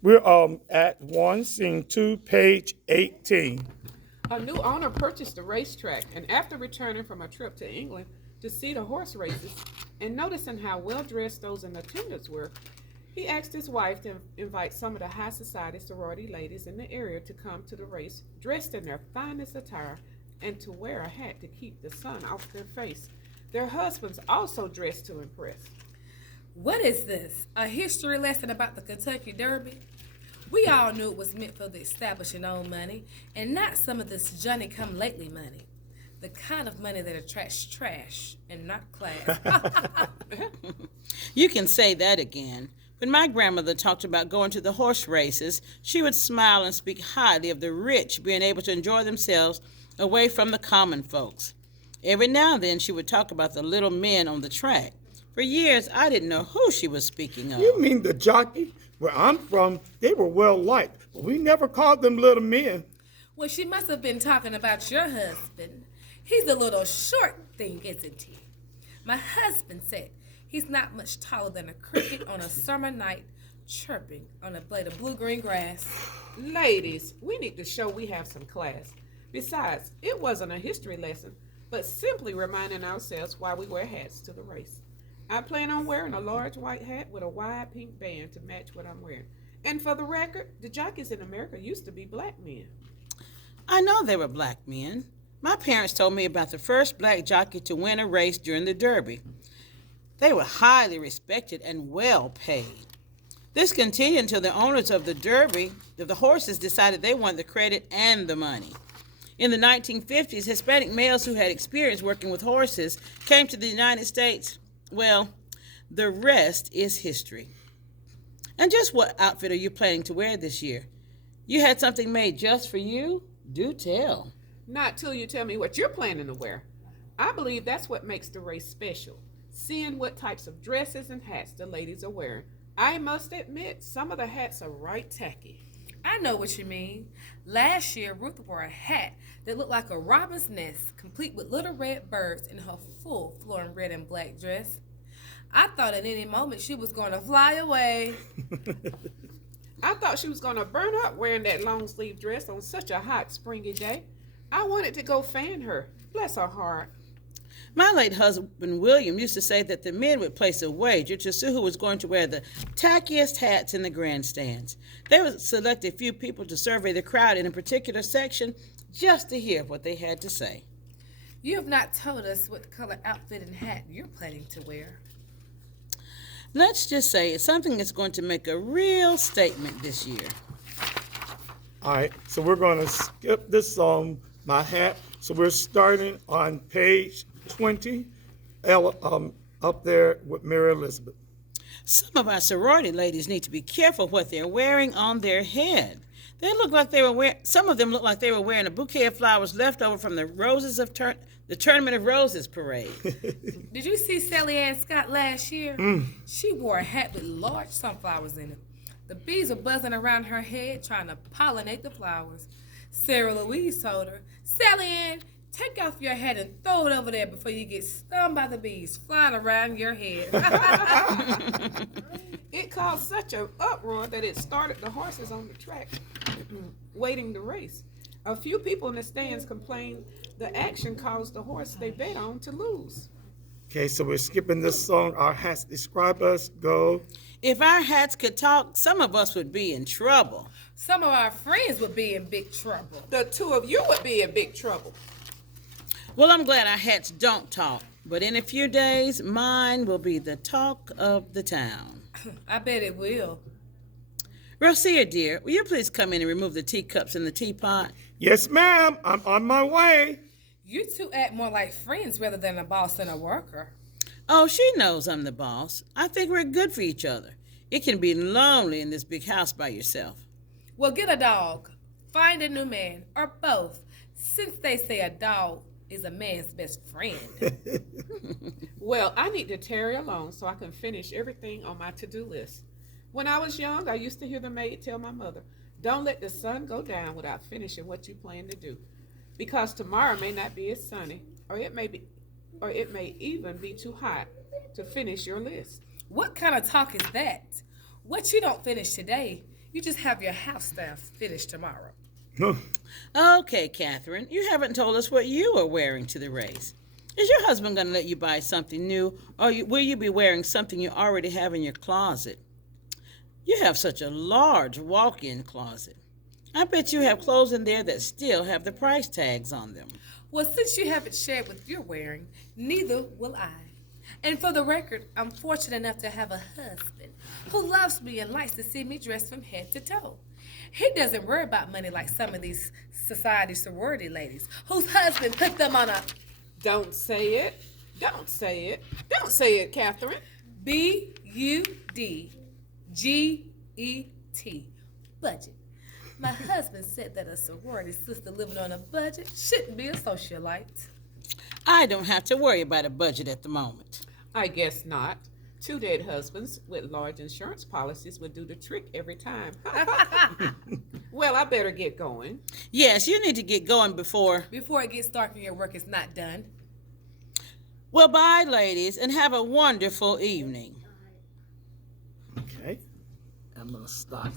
We're at 1, scene 2, page 18. A new owner purchased the racetrack, and after returning from a trip to England to see the horse races and noticing how well dressed those in attendance were, he asked his wife to invite some of the high society sorority ladies in the area to come to the race dressed in their finest attire and to wear a hat to keep the sun off their face. Their husbands also dressed to impress. What is this? A history lesson about the Kentucky Derby? We all knew it was meant for the establishing old money and not some of this Johnny come lately money. The kind of money that attracts trash and not class. You can say that again. When my grandmother talked about going to the horse races, she would smile and speak highly of the rich being able to enjoy themselves away from the common folks. Every now and then she would talk about the little men on the track. For years, I didn't know who she was speaking of. You mean the jockey? Where I'm from, they were well liked, but we never called them little men. Well, she must have been talking about your husband. He's a little short thing, isn't he? My husband said he's not much taller than a cricket on a summer night chirping on a blade of blue-green grass. Ladies, we need to show we have some class. Besides, it wasn't a history lesson, but simply reminding ourselves why we wear hats to the race. I plan on wearing a large white hat with a wide pink band to match what I'm wearing. And for the record, the jockeys in America used to be black men. I know they were black men. My parents told me about the first black jockey to win a race during the Derby. They were highly respected and well paid. This continued until the owners of the Derby, of the horses, decided they wanted the credit and the money. In the 1950s, Hispanic males who had experience working with horses came to the United States. Well, the rest is history. And just what outfit are you planning to wear this year? You had something made just for you? Do tell. Not till you tell me what you're planning to wear. I believe that's what makes the race special, seeing what types of dresses and hats the ladies are wearing. I must admit, some of the hats are right tacky. I know what you mean. Last year, Ruth wore a hat that looked like a robin's nest, complete with little red birds in her full flowing red and black dress. I thought at any moment she was going to fly away. I thought she was going to burn up wearing that long sleeve dress on such a hot, springy day. I wanted to go fan her. Bless her heart. My late husband, William, used to say that the men would place a wager to see who was going to wear the tackiest hats in the grandstands. They would select a few people to survey the crowd in a particular section just to hear what they had to say. You have not told us what color outfit and hat you're planning to wear. Let's just say it's something that's going to make a real statement this year. All right, so we're going to skip this my hat. So we're starting on page 20, up there with Mary Elizabeth. Some of our sorority ladies need to be careful what they're wearing on their head. Some of them look like they were wearing a bouquet of flowers left over from the the Tournament of Roses parade. Did you see Sally Ann Scott last year? She wore a hat with large sunflowers in it. The bees were buzzing around her head trying to pollinate the flowers. Sarah Louise told her, "Sally Ann, take off your hat and throw it over there before you get stung by the bees flying around your head." It caused such an uproar that it started the horses on the track waiting to race. A few people in the stands complained the action caused the horse they bet on to lose. Okay, so we're skipping this song. Our hats describe us. Go. If our hats could talk, some of us would be in trouble. Some of our friends would be in big trouble. The two of you would be in big trouble. Well, I'm glad our hats don't talk, but in a few days, mine will be the talk of the town. I bet it will. Rosia, dear, will you please come in and remove the teacups and the teapot? Yes, ma'am. I'm on my way. You two act more like friends rather than a boss and a worker. Oh, she knows I'm the boss. I think we're good for each other. It can be lonely in this big house by yourself. Well, get a dog, find a new man, or both, since they say a dog is a man's best friend. Well, I need to tarry alone so I can finish everything on my to-do list. When I was young, I used to hear the maid tell my mother, "Don't let the sun go down without finishing what you plan to do, because tomorrow may not be as sunny, or it may even be too hot to finish your list." What kind of talk is that? What you don't finish today, you just have your house staff finish tomorrow. Okay, Catherine, you haven't told us what you are wearing to the race. Is your husband going to let you buy something new, or will you be wearing something you already have in your closet? You have such a large walk-in closet. I bet you have clothes in there that still have the price tags on them. Well, since you haven't shared what you're wearing, neither will I. And for the record, I'm fortunate enough to have a husband who loves me and likes to see me dressed from head to toe. He doesn't worry about money like some of these society sorority ladies whose husband put them on a Don't say it. Don't say it. Don't say it, Catherine. BUDGET budget. My husband said that a sorority sister living on a budget shouldn't be a socialite. I don't have to worry about a budget at the moment. I guess not. Two dead husbands with large insurance policies would do the trick every time. Well, I better get going. Yes, you need to get going before. Before it gets dark and your work is not done. Well, bye, ladies, and have a wonderful evening. Okay. I'm going to stop it.